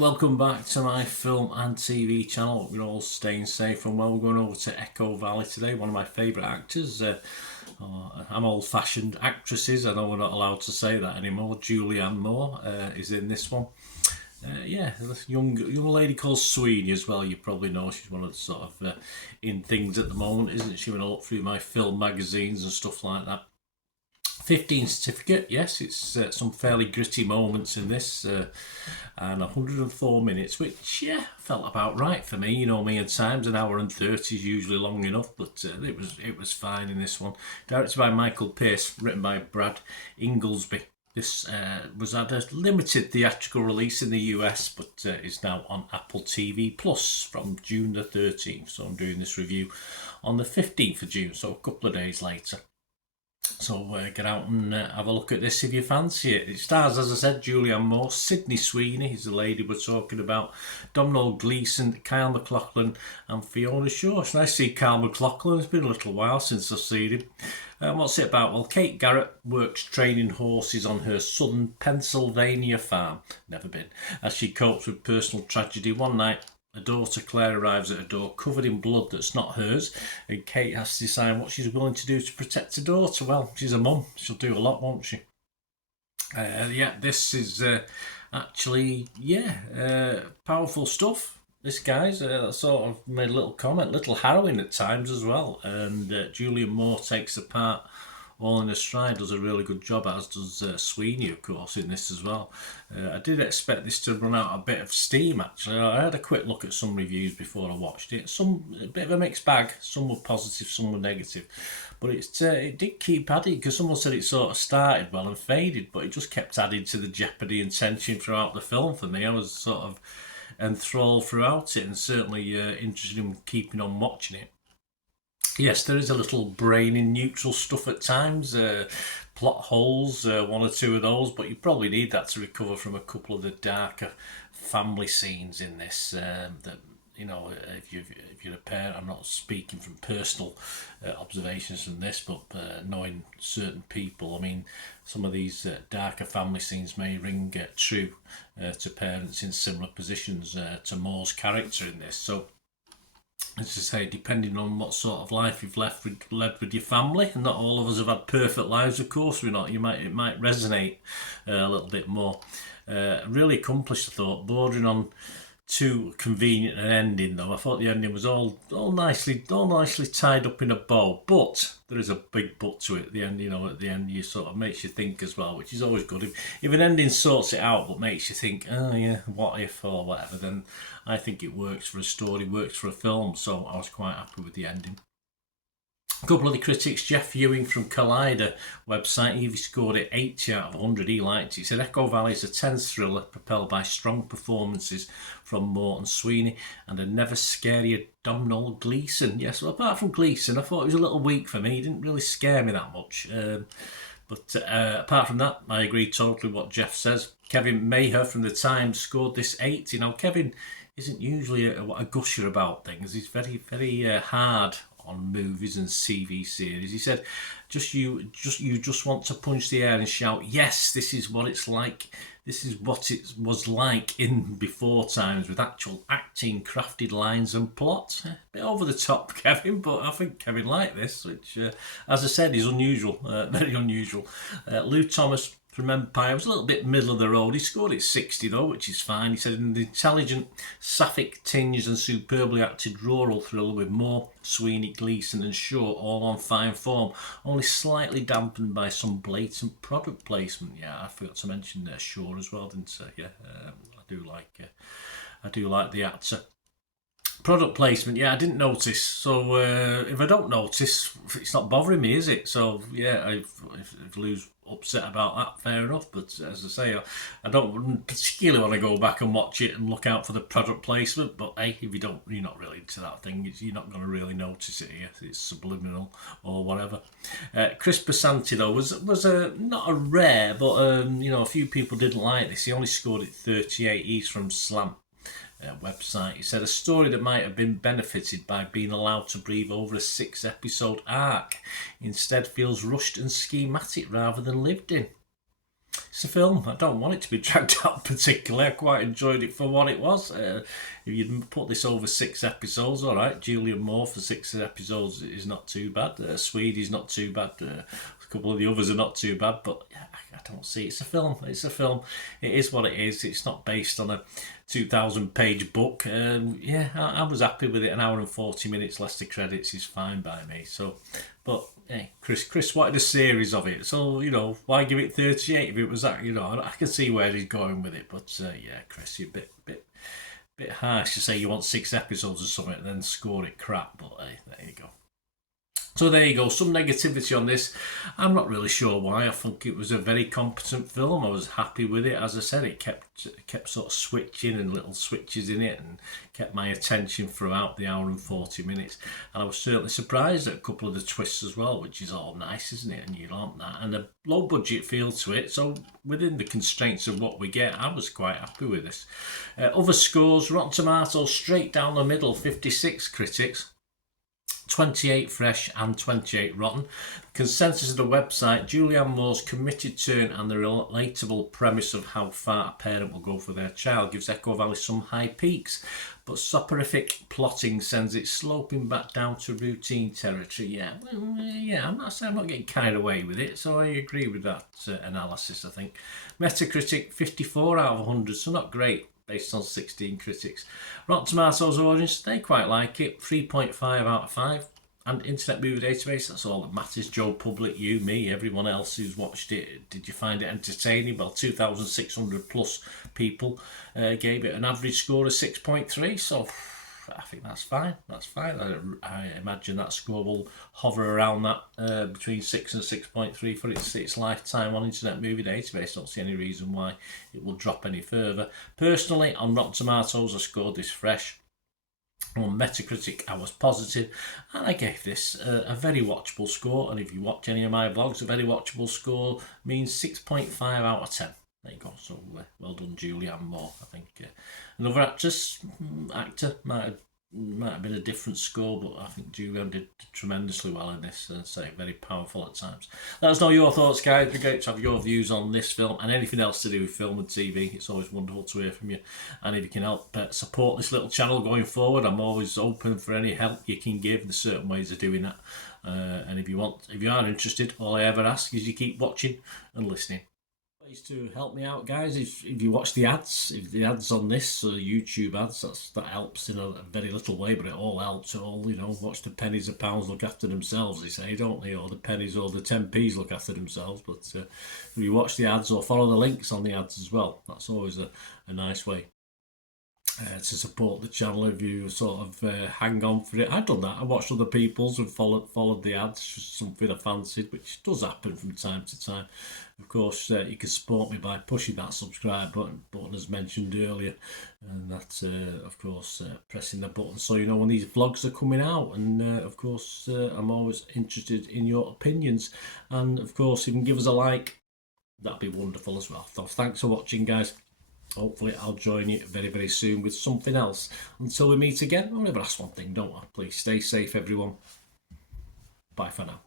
welcome back to my film and TV channel. Hope you're all staying safe and well. We're going over to Echo Valley today, one of my favourite actors. I'm old-fashioned actresses, I know we're not allowed to say that anymore. Julianne Moore is in this one. This young lady called Sweeney as well. You probably know she's one of the sort of in things at the moment, isn't she? When I look through my film magazines and stuff like that. 15 certificate, yes, it's some fairly gritty moments in this, and 104 minutes, which, felt about right for me. You know me, at times an hour and 30 is usually long enough, but it was fine in this one. Directed by Michael Pearce, written by Brad Inglesby. This was at a limited theatrical release in the US, but is now on Apple TV Plus from June the 13th. So I'm doing this review on the 15th of June, so a couple of days later. So get out and have a look at this if you fancy it. It stars, as I said, Julianne Moore, Sydney Sweeney is the lady we're talking about, Domhnall Gleeson, Kyle MacLachlan and Fiona Shaw. It's nice to see Kyle MacLachlan. It's been a little while since I've seen him. What's it about? Well, Kate Garrett works training horses on her southern Pennsylvania farm. Never been. As she copes with personal tragedy one night, her daughter Claire arrives at her door covered in blood that's not hers, and Kate has to decide what she's willing to do to protect her daughter. Well, she's a mum, she'll do a lot, won't she? This is actually, powerful stuff. This guy's sort of made a little comment, little harrowing at times as well, and Julianne Moore takes the part all in her stride, does a really good job, as does Sweeney, of course, in this as well. I did expect this to run out a bit of steam, actually. I had a quick look at some reviews before I watched it. A bit of a mixed bag. Some were positive, some were negative. But it did keep adding, because someone said it sort of started well and faded, but it just kept adding to the jeopardy and tension throughout the film for me. I was sort of enthralled throughout it, and certainly interested in keeping on watching it. Yes, there is a little brain in neutral stuff at times, plot holes, one or two of those, but you probably need that to recover from a couple of the darker family scenes in this. That, you know, if you're a parent, I'm not speaking from personal observations from this, but knowing certain people, I mean, some of these darker family scenes may ring true to parents in similar positions to Moore's character in this. So, as I say, depending on what sort of life you've led with your family, and not all of us have had perfect lives, of course we're not. It might resonate a little bit more. Really accomplished, I thought, bordering on too convenient an ending though. I thought the ending was all nicely tied up in a bow, but there is a big but to it at the end. You know, at the end you sort of makes you think as well, which is always good. If an ending sorts it out but makes you think, oh yeah, what if or whatever, then I think it works for a story, works for a film. So I was quite happy with the ending. A couple of the critics, Jeff Ewing from Collider website, he scored it 80 out of 100. He liked it. He said Echo Valley is a tense thriller propelled by strong performances from Moore and Sweeney and a never scarier Domhnall Gleeson. Yes, well, apart from Gleeson, I thought it was a little weak for me. He didn't really scare me that much. But apart from that, I agree totally with what Jeff says. Kevin Maher from The Times scored this 80. Now, Kevin isn't usually a gusher about things. He's very, very hard on movies and TV series. He said, you just want to punch the air and shout, yes, this is what it's like. This is what it was like in before times, with actual acting, crafted lines and plot. A bit over the top, Kevin, but I think Kevin liked this, which, as I said, is unusual, very unusual. Lou Thomas from Empire was a little bit middle of the road. He scored it 60 though, which is fine. He said, an intelligent, sapphic tinge and superbly acted rural thriller with Moore, Sweeney, Gleeson and Shaw all on fine form, only slightly dampened by some blatant product placement. Yeah, I forgot to mention Shaw as well, didn't I? I do like the actor. Product placement, I didn't notice. So if I don't notice, it's not bothering me, is it? So if Lou's upset about that, fair enough. But as I say, I don't particularly want to go back and watch it and look out for the product placement. But hey, if you're not really into that thing, you're not going to really notice it here. It's subliminal or whatever. Chris Basanti though was not a rare, but a few people didn't like this. He only scored it 38. He's from Slam website. He said a story that might have been benefited by being allowed to breathe over a 6-episode arc instead feels rushed and schematic rather than lived in. He it's a film. I don't want it to be dragged out particularly. I quite enjoyed it for what it was. If you put this over 6 episodes, all right. Julian Moore for 6 episodes is not too bad. Sweety's not too bad. A couple of the others are not too bad, but yeah, I don't see. It's a film. It's a film. It is what it is. It's not based on a 2,000-page book. Yeah, I was happy with it. An hour and 40 minutes less the credits is fine by me. So, but hey, Chris wanted a series of it. So, you know, why give it 38 if it was that? You know, I can see where he's going with it. But yeah, Chris, you're a bit harsh to say you want 6 episodes or something and then score it crap. But hey, there you go. So there you go, some negativity on this. I'm not really sure why. I think it was a very competent film. I was happy with it. As I said, it kept sort of switching and little switches in it and kept my attention throughout the hour and 40 minutes. And I was certainly surprised at a couple of the twists as well, which is all nice, isn't it? And you want that. And a low budget feel to it. So within the constraints of what we get, I was quite happy with this. Other scores, Rotten Tomatoes, straight down the middle, 56 critics. 28 fresh and 28 rotten. Consensus of the website, Julianne Moore's committed turn and the relatable premise of how far a parent will go for their child gives Echo Valley some high peaks, but soporific plotting sends it sloping back down to routine territory. Yeah, I'm not getting carried away with it, so I agree with that analysis, I think. Metacritic, 54 out of 100, so not great, based on 16 critics. Rotten Tomatoes audience, they quite like it, 3.5 out of 5. And Internet Movie Database, that's all that matters. Joe Public, you, me, everyone else who's watched it. Did you find it entertaining? Well, 2,600 plus people gave it an average score of 6.3, so I think that's fine. That's fine. I imagine that score will hover around that between 6 and 6.3 for its lifetime on Internet Movie Database. Don't see any reason why it will drop any further. Personally, on Rotten Tomatoes, I scored this fresh. On Metacritic, I was positive, and I gave this a very watchable score. And if you watch any of my vlogs, a very watchable score means 6.5 out of 10. There you go. So well done, Julianne Moore. I think another actor might have been a different score, but I think Julianne did tremendously well in this, and say very powerful at times. Let us know your thoughts, guys. It'd be great to have your views on this film and anything else to do with film and TV. It's always wonderful to hear from you, and if you can help support this little channel going forward, I'm always open for any help you can give. There's certain ways of doing that, and if you are interested, all I ever ask is you keep watching and listening. To help me out, guys, if you watch the ads, if the ads on this YouTube ads, that helps in a very little way, but it all helps. All, you know, watch the pennies and pounds look after themselves, they say, don't they? Or the pennies or the 10p's look after themselves. But if you watch the ads or follow the links on the ads as well, that's always a nice way to support the channel. If you sort of hang on for it, I've done that. I watched other people's and followed the ads, just something I fancied, which does happen from time to time. Of course, you can support me by pushing that subscribe button as mentioned earlier, and that of course pressing the button so you know when these vlogs are coming out. And of course I'm always interested in your opinions, and of course if you can give us a like, that'd be wonderful as well. So thanks for watching, guys. Hopefully I'll join you very, very soon with something else. Until we meet again, I'll never ask one thing, don't I? Please stay safe, everyone. Bye for now.